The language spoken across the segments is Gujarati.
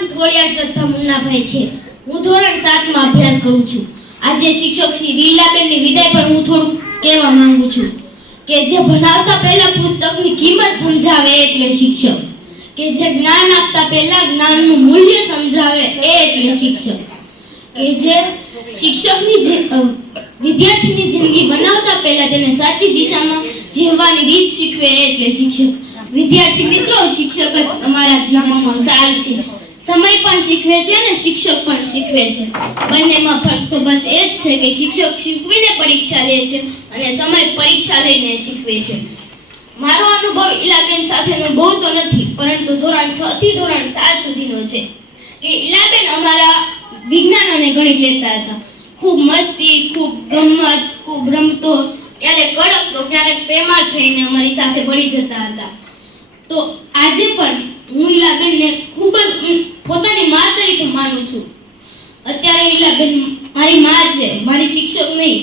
નામ ઠોળિયા શ્રદ્ધા મુન્નાભાઈ છે. હું ધોરણ 7 માં અભ્યાસ કરું છું. આજે શિક્ષક શ્રી લીલાબેનની વિદાય પર હું થોડું કહેવા માંગુ છું કે જે ભણાવતા પહેલા પુસ્તકની કિંમત સમજાવે એટલે શિક્ષક, કે જે જ્ઞાન આપતા પહેલા જ્ઞાનનું મૂલ્ય સમજાવે એટલે શિક્ષક, કે જે શિક્ષકની વિદ્યાર્થીની જિંદગી બનાવતા પહેલા તેને સાચી દિશામાં જીવવાની રીત શીખવે એટલે શિક્ષક. વિદ્યાર્થી મિત્રો, શિક્ષક જ તમારા જીવનનો સાર છે. સમય પણ શીખવે છે અને શિક્ષક પણ શીખવે છે. બંનેમાં ફરક તો બસ એ જ છે કે શિક્ષક શીખવીને પરીક્ષા લે છે અને સમય પરીક્ષા લઈને શીખવે છે. મારો અનુભવ ઈલાબેન સાથેનો બહુ તો નથી, પરંતુ ધોરણ 6 થી ધોરણ 7 સુધીનો છે. કે ઈલાબેન અમારા વિજ્ઞાન અને ગણિત લેતા હતા. ખૂબ મસ્તી, ખૂબ ગમત, ખૂબ રમતો, ક્યારેક કડક તો ક્યારેક પ્રેમાળ થઈને અમારી સાથે ભળી જતા હતા. તો આજે પણ હું ઈલાબેનને ખૂબ જ પોતાની મા તરીકે માનું છું. અત્યારે ઈલાબેન મારી મા છે, મારી શિક્ષક નહીં.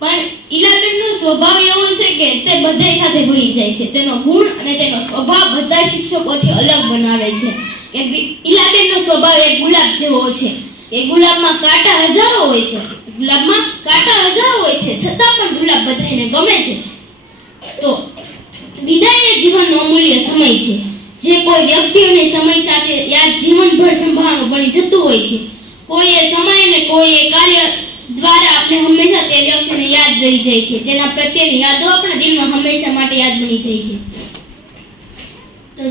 પણ ઈલાબેનનો સ્વભાવ એવો છે કે તે બધાય સાથે ભળી જાય છે. તેનો ગુણ અને તેનો સ્વભાવ બધા શિક્ષકોથી અલગ બનાવે છે. કે ઈલાબેનનો સ્વભાવ એક ગુલાબ જેવો છે. એ ગુલાબમાં કાંટા હજારો હોય છે, છતાં પણ ગુલાબ બધાને ગમે છે. તો વિદાય એ જીવનનો અમૂલ્ય સમય છે, જે કોઈ વ્યક્તિઓને સમય સાથે યાદ જીવનભર સંભાળવાનું બની જતું હોય છે. કોઈ એ સમય અને કોઈ એ કાર્ય દ્વારા આપણે હંમેશા તે વ્યક્તિને યાદ રહી જાય છે. તેના પ્રત્યેની યાદો આપણા દિલમાં હંમેશા માટે યાદ બની જાય છે. તો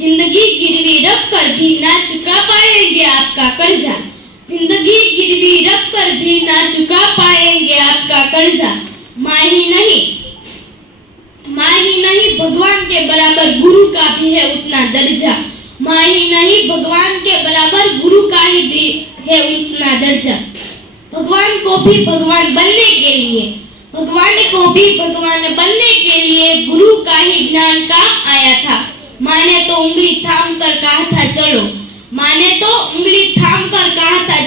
जिंदगी गिरवी रख कर भी ना चुका पाएंगे आपका कर्जा. जिंदगी गिरवी रख कर भी ना चुका पाएंगे आपका कर्जा. माही नहीं भगवान के बराबर गुरु का भी है उतना दर्जा. माही नहीं भगवान के बराबर गुरु का ही भी है उतना दर्जा. भगवान को भी भगवान बनने के लिए गुरु का ही ज्ञान काम आया था. माने तो उंगली थाम कर कहा था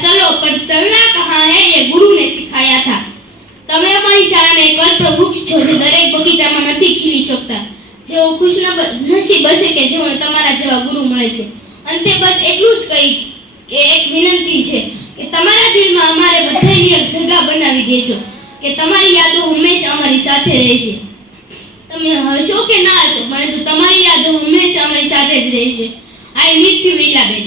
चलो, पर चलना कहाँ है ये गुरु ने सिखाया था. તમે અમારી શાળાના એક કલ્પવૃક્ષ છો જે દરેક બગીચામાં નથી ખીલી શકતા. જેઓ ખુશનસીબ હશે કે જેઓને તમારા જેવા ગુરુ મળે છે. અંતે બસ એટલું જ કહી કે એક વિનંતી છે કે તમારા દિલમાં અમારે બધાની એક જગ્યા બનાવી દેજો, કે તમારી યાદો હંમેશા અમારી સાથે રહેશે. તમે હશો કે ના હશો, પરંતુ તમારી યાદો હંમેશા અમારી સાથે જ રહેશે. I miss you Ilaben.